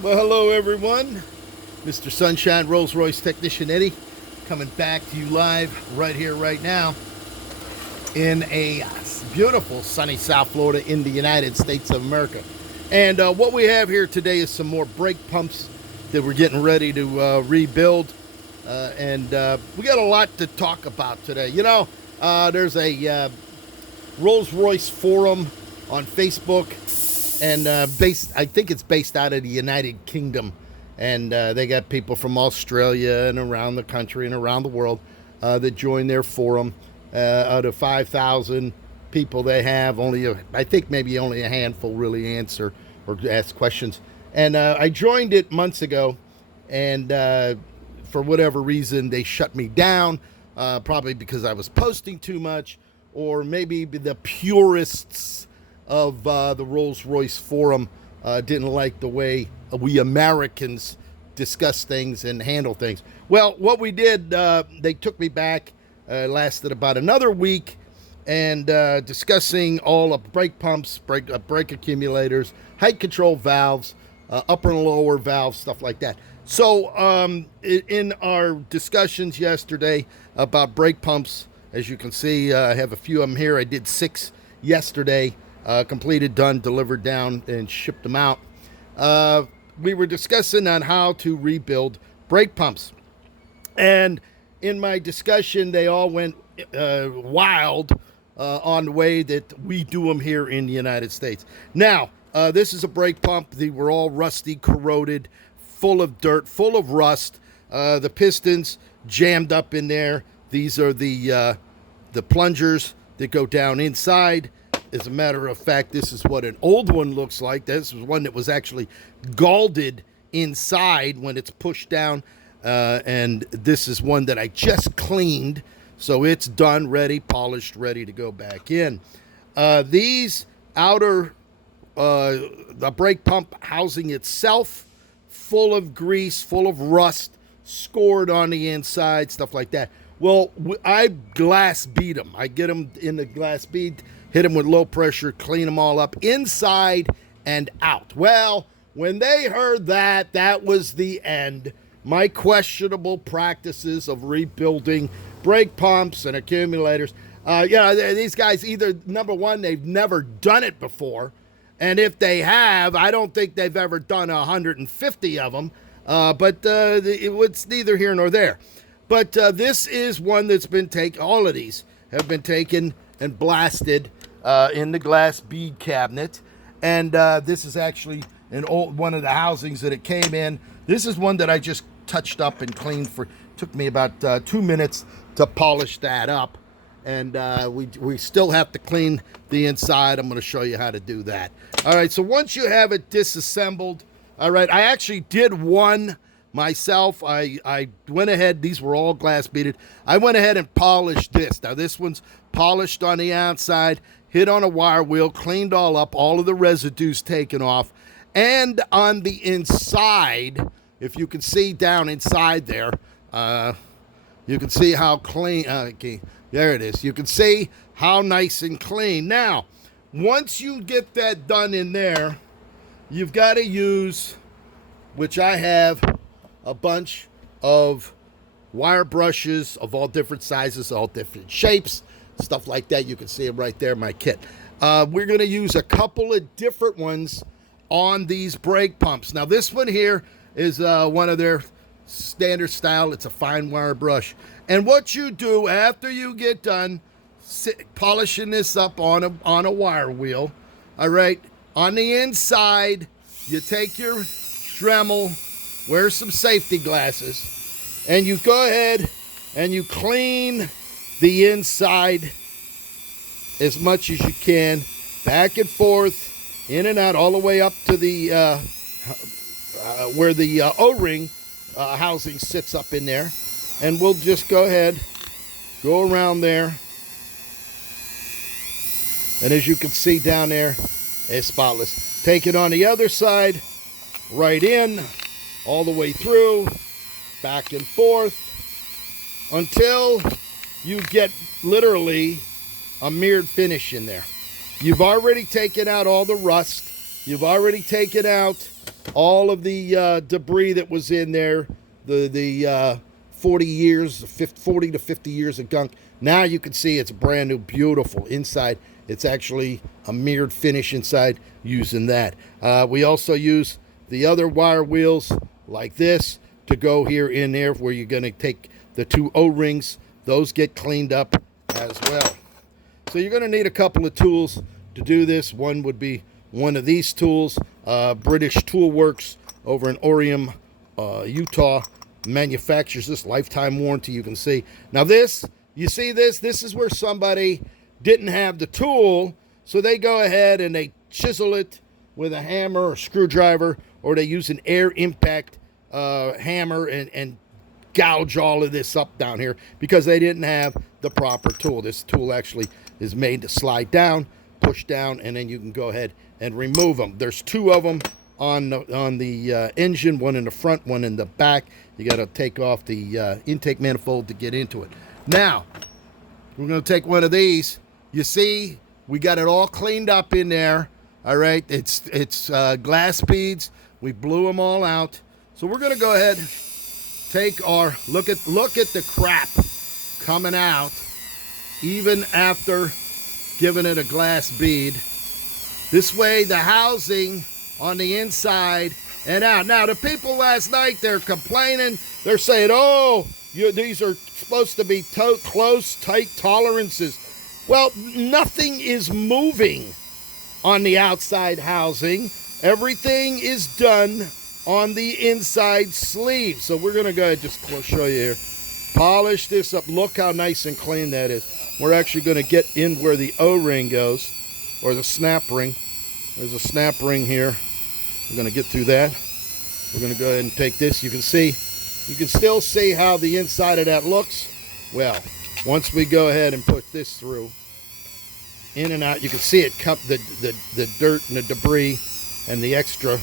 Well, hello everyone. Mr. Sunshine Rolls-Royce Technician Eddie coming back to you live right here, right now in a beautiful sunny South Florida in the United States of America. And what we have here today is some more brake pumps that we're getting ready to rebuild. And we got a lot to talk about today. There's a Rolls-Royce forum on Facebook, and I think it's based out of the United Kingdom, and they got people from Australia and around the country and around the world that join their forum. Out of 5,000 people they have, I think maybe only a handful really answer or ask questions. And I joined it months ago, and for whatever reason they shut me down, probably because I was posting too much, or maybe the purists of the Rolls-Royce forum didn't like the way we Americans discuss things and handle things. Well, what we did, they took me back, lasted about another week, and discussing all of brake pumps, brake accumulators, height control valves, upper and lower valves, stuff like that. So in our discussions yesterday about brake pumps, as you can see, I have a few of them here. I did 6 yesterday. Completed, done, delivered down, and shipped them out. We were discussing on how to rebuild brake pumps. And in my discussion, they all went wild on the way that we do them here in the United States. Now, this is a brake pump. They were all rusty, corroded, full of dirt, full of rust. The pistons jammed up in there. These are the plungers that go down inside. As a matter of fact, this is what an old one looks like. This was one that was actually galded inside when it's pushed down. And this is one that I just cleaned. So it's done, ready, polished, ready to go back in. These outer, the brake pump housing itself, full of grease, full of rust, scored on the inside, stuff like that. Well, I glass bead them. I get them in the glass bead, hit them with low pressure, clean them all up inside and out. Well, when they heard that, that was the end. My questionable practices of rebuilding brake pumps and accumulators. These guys either, number one, they've never done it before. And if they have, I don't think they've ever done 150 of them. But it's neither here nor there. But this is one that's been taken, all of these have been taken and blasted in the glass bead cabinet. And this is actually one of the housings that it came in. This is one that I just touched up and cleaned took me about 2 minutes to polish that up. And we still have to clean the inside. I'm going to show you how to do that. All right, so once you have it disassembled, all right, I actually did one myself. I went ahead, these were all glass beaded. I went ahead and polished this. Now this one's polished on the outside, hit on a wire wheel, cleaned all up, all of the residues taken off. And on the inside, if you can see down inside there, you can see how clean, okay, there it is. You can see how nice and clean. Now, once you get that done in there, you've got to use, which I have, a bunch of wire brushes of all different sizes, all different shapes, stuff like that. You can see them right there in my kit. We're going to use a couple of different ones on these brake pumps. Now, this one here is one of their standard style. It's a fine wire brush. And what you do after you get done polishing this up on a wire wheel, all right, on the inside, you take your Dremel, wear some safety glasses, and you go ahead and you clean the inside as much as you can, back and forth, in and out, all the way up to the where the O-ring housing sits up in there. And we'll just go ahead, go around there. And as you can see down there, it's spotless. Take it on the other side, right in, all the way through, back and forth, until you get literally a mirrored finish in there. You've already taken out all the rust. You've already taken out all of the debris that was in there, the 40 years, 40 to 50 years of gunk. Now you can see it's brand new, beautiful inside. It's actually a mirrored finish inside using that. We also use the other wire wheels like this to go here in there where you're going to take the 2 O-rings. Those get cleaned up as well. So you're going to need a couple of tools to do this. One would be one of these tools. British Tool Works over in Orem, Utah manufactures this, lifetime warranty, you can see. Now this, you see this? This is where somebody didn't have the tool, so they go ahead and they chisel it with a hammer or screwdriver, or they use an air impact hammer and gouge all of this up down here because they didn't have the proper tool. This tool actually is made to slide down, push down, and then you can go ahead and remove them. There's 2 of them on the engine, one in the front, one in the back. You got to take off the intake manifold to get into it. Now, we're going to take one of these. You see, we got it all cleaned up in there. All right, it's glass beads. We blew them all out. So we're going to go ahead, take our look at the crap coming out, even after giving it a glass bead. This way, the housing on the inside and out. Now, the people last night, they're complaining. They're saying, oh, these are supposed to be close, tight tolerances. Well, nothing is moving on the outside housing. Everything is done on the inside sleeve. So we're going to go ahead and just show you here. Polish this up. Look how nice and clean that is. We're actually going to get in where the O-ring goes, or the snap ring. There's a snap ring here. We're going to get through that. We're going to go ahead and take this. You can still see how the inside of that looks. Well, once we go ahead and put this through, in and out, you can see it cup the dirt and the debris and the extra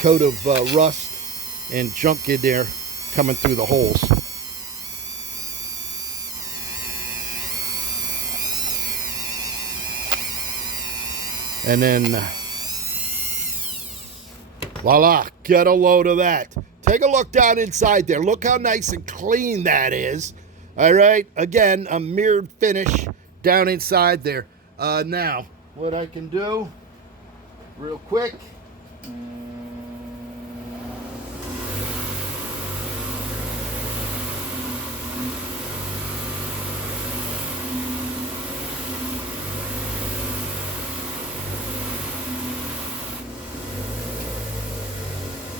coat of rust and junk in there coming through the holes. And then, voila, get a load of that. Take a look down inside there. Look how nice and clean that is. All right, again, a mirrored finish down inside there. Now, what I can do, real quick,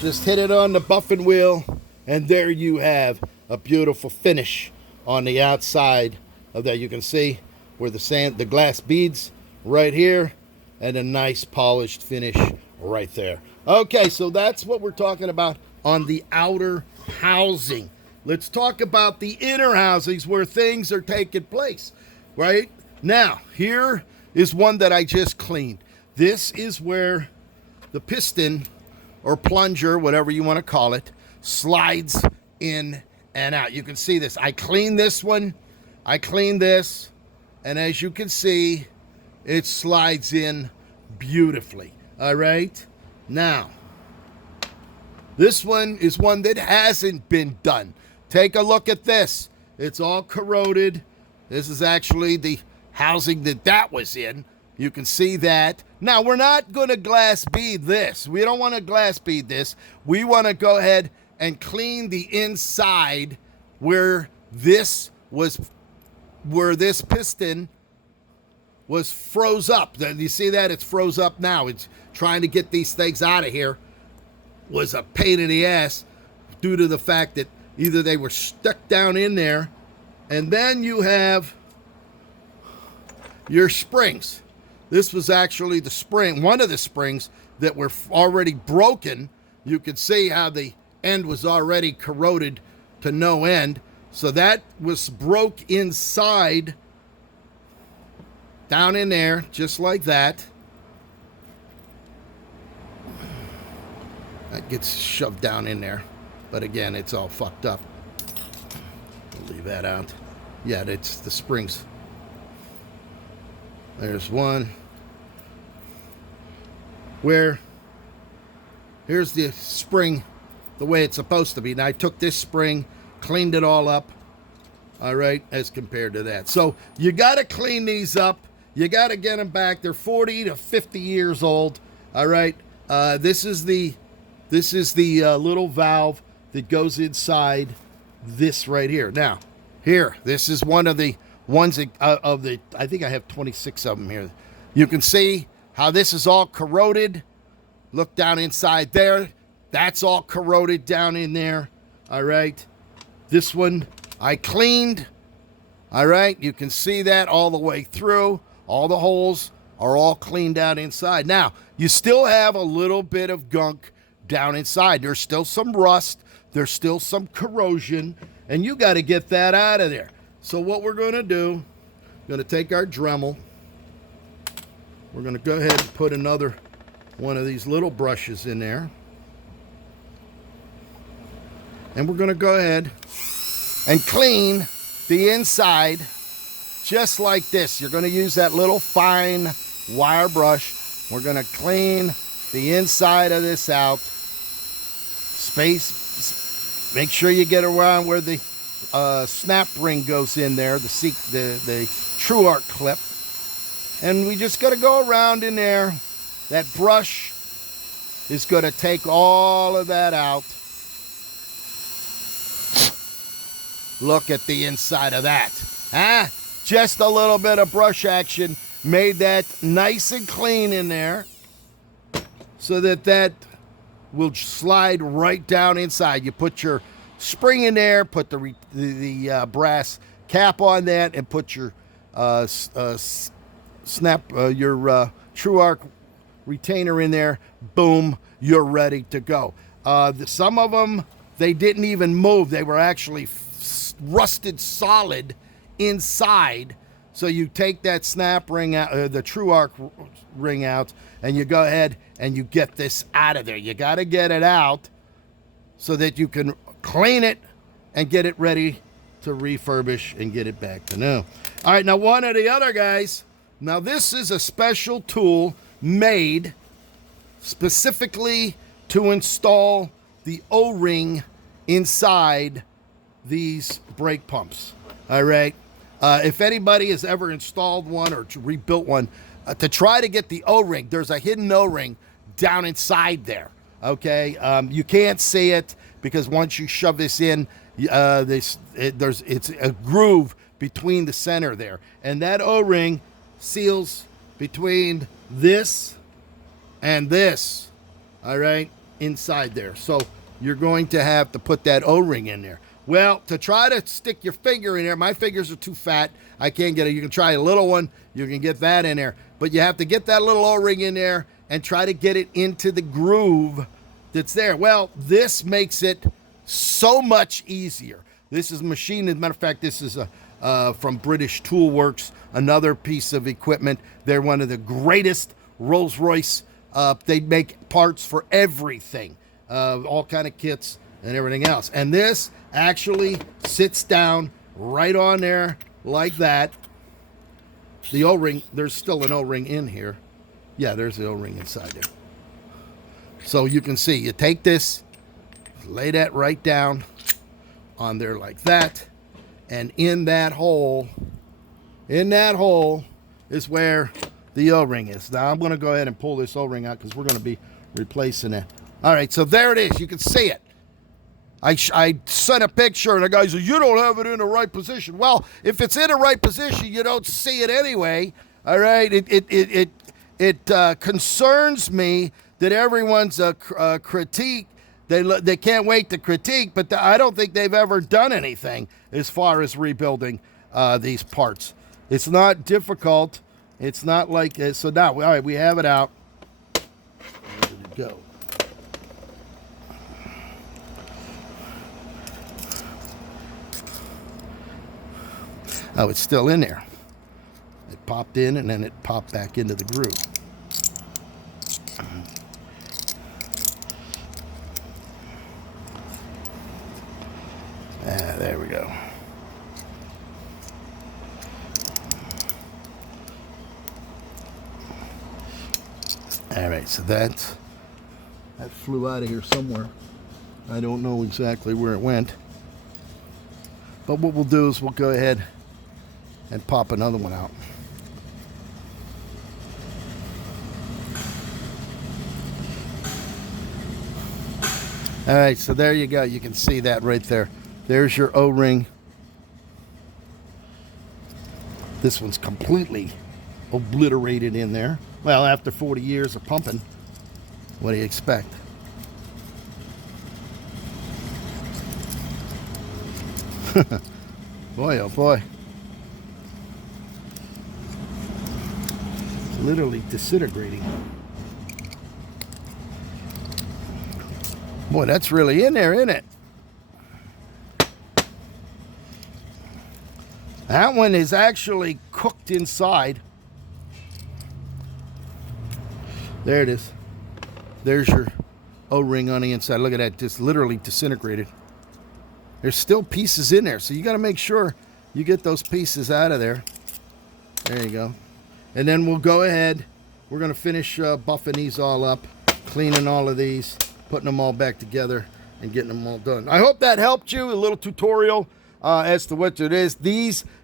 just hit it on the buffing wheel, and there you have a beautiful finish on the outside of that. You can see where the glass beads right here, and a nice polished finish right there. Okay, so that's what we're talking about on the outer housing. Let's talk about the inner housings where things are taking place, right? Now, here is one that I just cleaned. This is where the piston or plunger, whatever you want to call it, slides in and out. You can see this. I cleaned this one. I cleaned this. And as you can see, it slides in beautifully. All right? Now, this one is one that hasn't been done. Take a look at this. It's all corroded. This is actually the housing that was in. You can see that. Now, we're not going to glass bead this. We don't want to glass bead this. We want to go ahead and clean the inside where this piston was froze up. You see that? It's froze up now. It's trying to get these things out of here was a pain in the ass due to the fact that either they were stuck down in there, and then you have your springs. This was actually the spring, one of the springs that were already broken. You could see how the end was already corroded to no end. So that was broke inside, down in there, just like that. That gets shoved down in there. But again, it's all fucked up. We'll leave that out. Yeah, it's the springs. There's one. where here's the spring the way it's supposed to be. Now I took this spring, cleaned it all up, all right, as compared to that. So you got to clean these up. You got to get them back. They're 40 to 50 years old, all right. This is the little valve that goes inside this right here. Now, here, this is one of the ones that, I think I have 26 of them here. You can see how this is all corroded. Look down inside there. That's all corroded down in there. All right. This one I cleaned. All right. You can see that all the way through. All the holes are all cleaned out inside. Now, you still have a little bit of gunk down inside. There's still some rust. There's still some corrosion. And you got to get that out of there. So what we're going to do, we're going to take our Dremel. We're going to go ahead and put another one of these little brushes in there. And we're going to go ahead and clean the inside just like this. You're going to use that little fine wire brush. We're going to clean the inside of this out. Make sure you get around where the snap ring goes in there, the True Arc clip. And we just got to go around in there. That brush is going to take all of that out. Look at the inside of that. Huh? Just a little bit of brush action made that nice and clean in there so that will slide right down inside. You put your spring in there, put the brass cap on that, and put your your True Arc retainer in there. Boom, you're ready to go. Some of them, they didn't even move. They were actually rusted solid inside. So you take that snap ring out, the True Arc ring out, and you go ahead and you get this out of there. You got to get it out so that you can clean it and get it ready to refurbish and get it back to new. All right, now one of the other guys. Now this is a special tool made specifically to install the O-ring inside these brake pumps. All right. If anybody has ever installed one or rebuilt one, to try to get the O-ring, there's a hidden O-ring down inside there. Okay. You can't see it because once you shove this in, it's a groove between the center there, and that O-ring seals between this and this. All right, inside there. So you're going to have to put that O-ring in there. Well, to try to stick your finger in there, my fingers are too fat. I can't get it. You can try a little one. You can get that in there. But you have to get that little O-ring in there and try to get it into the groove that's there. Well, this makes it so much easier. This is a machine. As a matter of fact, this is from British Tool Works, another piece of equipment. They're one of the greatest. Rolls-Royce. They make parts for everything, all kind of kits and everything else. And this actually sits down right on there like that. The O-ring, there's still an O-ring in here. Yeah, there's the O-ring inside there. So you can see, you take this, lay that right down on there like that, and in that hole is where the O-ring is. Now I'm going to go ahead and pull this O-ring out because we're going to be replacing it. All right, so there it is. You can see it. I sent a picture, and the guy said, you don't have it in the right position. Well, if it's in the right position, you don't see it anyway. All right, it concerns me that everyone's critique. They can't wait to critique, but I don't think they've ever done anything as far as rebuilding these parts. It's not difficult. It's not like so now. All right, we have it out. Ready to go. Oh, it's still in there. It popped in and then it popped back into the groove. There we go. All right, so that flew out of here somewhere. I don't know exactly where it went. But what we'll do is we'll go ahead and pop another one out. All right, so there you go. You can see that right there. There's your O-ring. This one's completely obliterated in there. Well, after 40 years of pumping, what do you expect? Boy, oh boy. It's literally disintegrating. Boy, that's really in there, isn't it? That one is actually cooked inside. There it is. There's your O-ring on the inside. Look at that, just literally disintegrated. There's still pieces in there, so you got to make sure you get those pieces out of there. There you go. And then we'll go ahead. We're going to finish buffing these all up, cleaning all of these, putting them all back together, and getting them all done. I hope that helped you. A little tutorial as to what it is.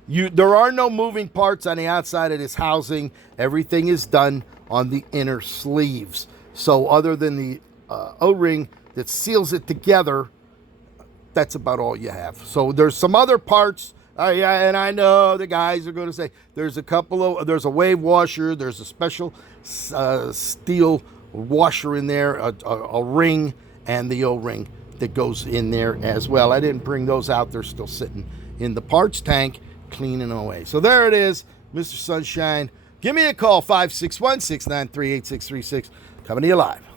There are no moving parts on the outside of this housing. Everything is done on the inner sleeves. So other than the O-ring that seals it together, that's about all you have. So there's some other parts. Yeah, and I know the guys are going to say there's a wave washer, there's a special steel washer in there, a ring, and the O-ring that goes in there as well. I didn't bring those out. They're still sitting in the parts tank, cleaning away. So there it is, Mr. Sunshine. Give me a call, 561-693-8636. Coming to you live.